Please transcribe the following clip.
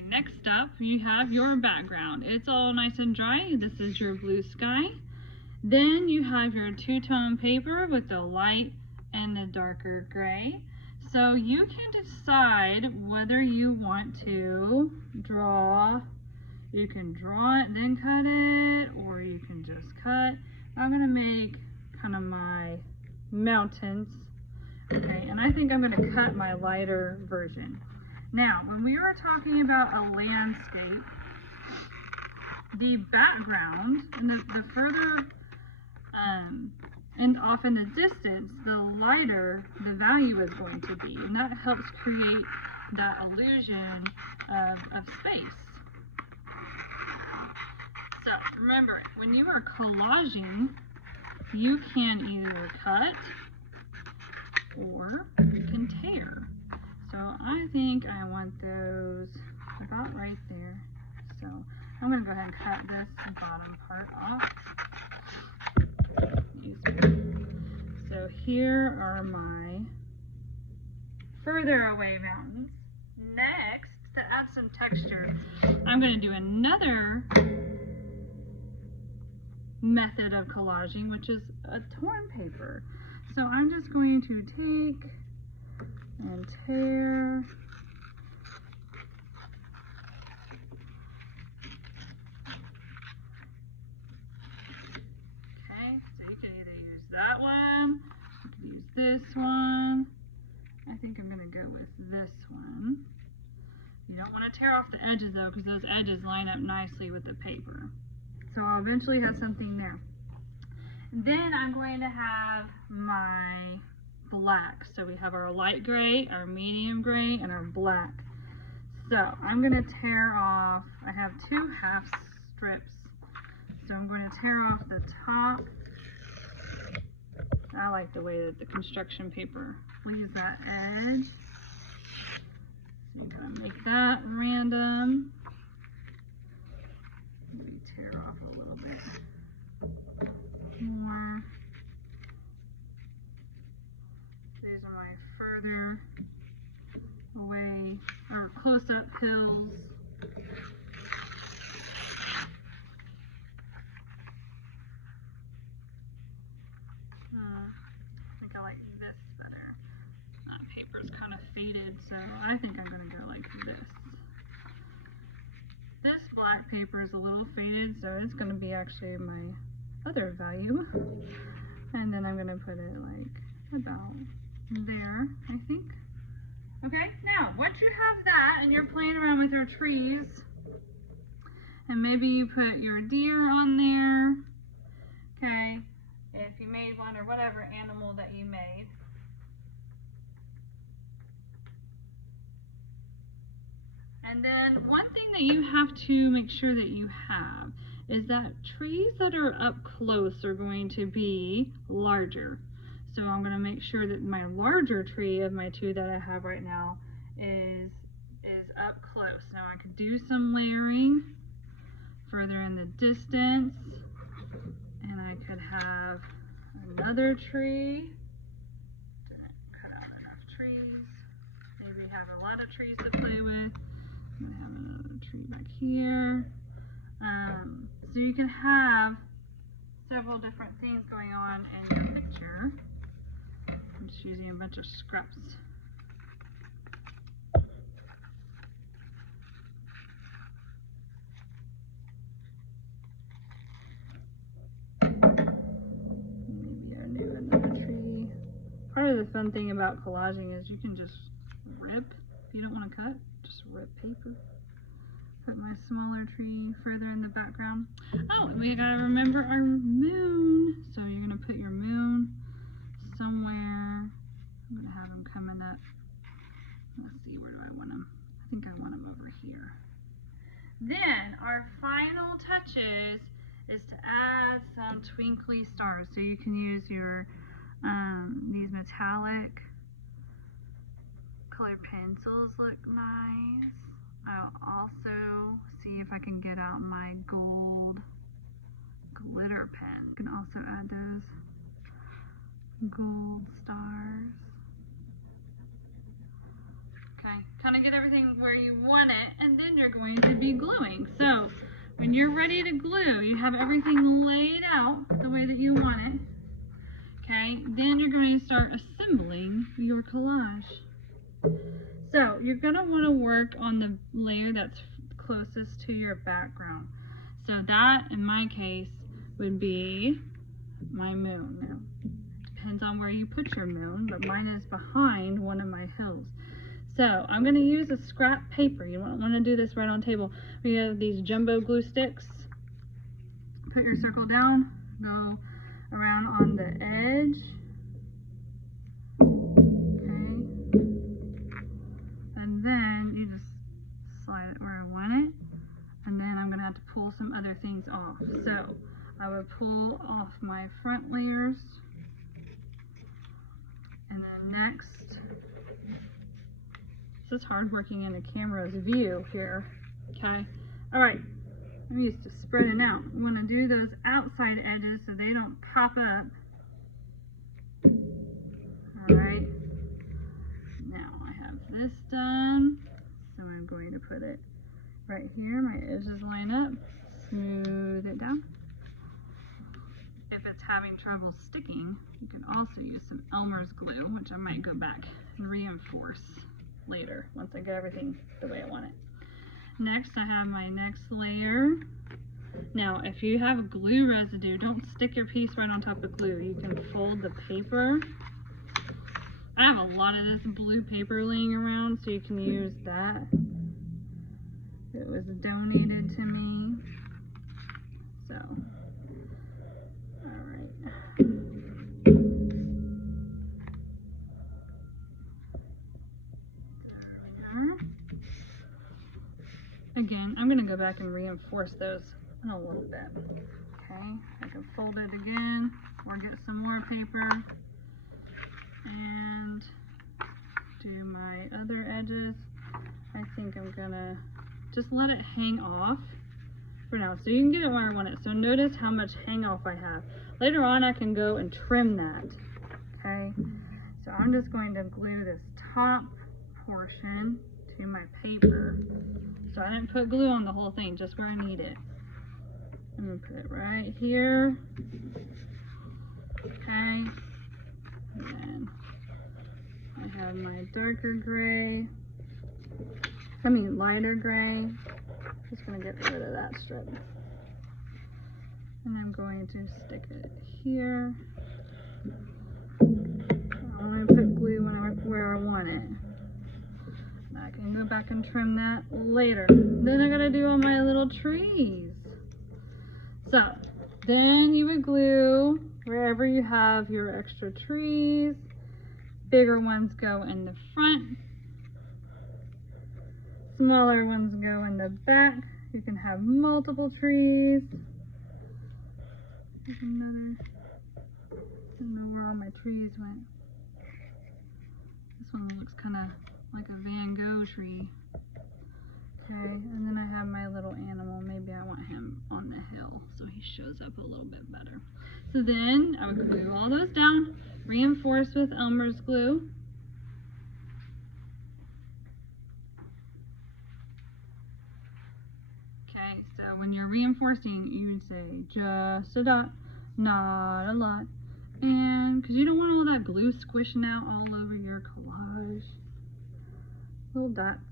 Okay, next up you have your background. It's all nice and dry. This is your blue sky. Then you have your two-tone paper with the light and the darker gray. So you can decide whether you want to draw. You can draw it, then cut it, or you can just cut. I'm gonna make kind of my mountains. Okay, and I think I'm gonna cut my lighter version. Now, when we were talking about a landscape, the background and the further and off in the distance, the lighter the value is going to be, and that helps create that illusion of space. So remember, when you are collaging, you can either cut or you can tear. So I think I want those about right there. So I'm going to go ahead and cut this bottom part off. So here are my further away mountains. Next, to add some texture, I'm going to do another method of collaging, which is a torn paper. So I'm just going to take and tear. Okay, so you can either use that one, you can use this one. I think I'm going to go with this one. You don't want to tear off the edges though, because those edges line up nicely with the paper. So I'll eventually have something there. Then I'm going to have my black. So we have our light gray, our medium gray, and our black. So I'm going to tear off, I have two half strips. So I'm going to tear off the top. I like the way that the construction paper leaves that edge. So you're going to make that random. Maybe tear off a little bit more. These are my further away or close up hills. I think I like this better. That paper's kind of faded, so I think I'm going to go like this. This black paper is a little faded, so it's going to be actually my other value. And then I'm going to put it like about there, I think. Okay, now once you have that and you're playing around with your trees, and maybe you put your deer on there, okay, if you made one or whatever animal that you made. And then one thing that you have to make sure that you have is that trees that are up close are going to be larger. So I'm going to make sure that my larger tree of my two that I have right now is up close. Now I could do some layering further in the distance, and I could have another tree. Didn't cut out enough trees. Maybe have a lot of trees to play with. I'm going to have another tree back here. So you can have several different things going on in your picture. I'm just using a bunch of scraps. Maybe I do another tree. Part of the fun thing about collaging is you can just rip. If you don't want to cut, just rip paper. Put my smaller tree further in the background. Oh, we gotta remember our moon. So you're gonna put your moon somewhere. I'm gonna have them coming up. Let's see, where do I want them? I think I want them over here. Then our final touches is to add some twinkly stars. So you can use your these metallic colored pencils look nice. I'll also see if I can get out my gold glitter pen. You can also add those gold stars. Okay, kind of get everything where you want it, and then then you're going to be gluing. So when you're ready to glue, you have everything laid out the way that you want it. Okay, then you're going to start assembling your collage. So you're going to want to work on the layer that's closest to your background. So that, in my case, would be my moon. Now, depends on where you put your moon, but mine is behind one of my hills. So I'm going to use a scrap paper. You don't want to do this right on the table. We have these jumbo glue sticks. Put your circle down, go around on the edge. Okay. And then you just slide it where I want it. And then I'm going to have to pull some other things off. So I would pull off my front layers. And then next, this is hard working in the camera's view here. Okay. All right. I'm used to spreading out. I'm going to do those outside edges so they don't pop up. Alright. Now I have this done. So I'm going to put it right here. My edges line up. Smooth it down. If it's having trouble sticking, you can also use some Elmer's glue, which I might go back and reinforce later once I get everything the way I want it. Next, I have my next layer. Now, if you have glue residue, don't stick your piece right on top of glue. You can fold the paper. I have a lot of this blue paper laying around, so you can use that. It was donated to me. So, alright. Again, I'm going to go back and reinforce those in a little bit. Okay, I can fold it again or get some more paper and do my other edges. I think I'm going to just let it hang off for now so you can get it where I want it. So notice how much hang off I have. Later on I can go and trim that. Okay, so I'm just going to glue this top portion to my paper. So I didn't put glue on the whole thing, just where I need it. I'm going to put it right here. Okay. And then I have my darker gray. Lighter gray. Just going to get rid of that strip. And I'm going to stick it here. I want to put glue where I want it. I can go back and trim that later. Then I gotta do all my little trees. So then you would glue wherever you have your extra trees. Bigger ones go in the front. Smaller ones go in the back. You can have multiple trees. There's another. I don't know where all my trees went. This one looks kind of like a Van Gogh tree. Okay, and then I have my little animal. Maybe I want him on the hill so he shows up a little bit better. So then I would glue all those down, reinforce with Elmer's glue. Okay, so when you're reinforcing, you would say just a dot, not a lot. And because you don't want all that glue squishing out all over your collage. Little dots.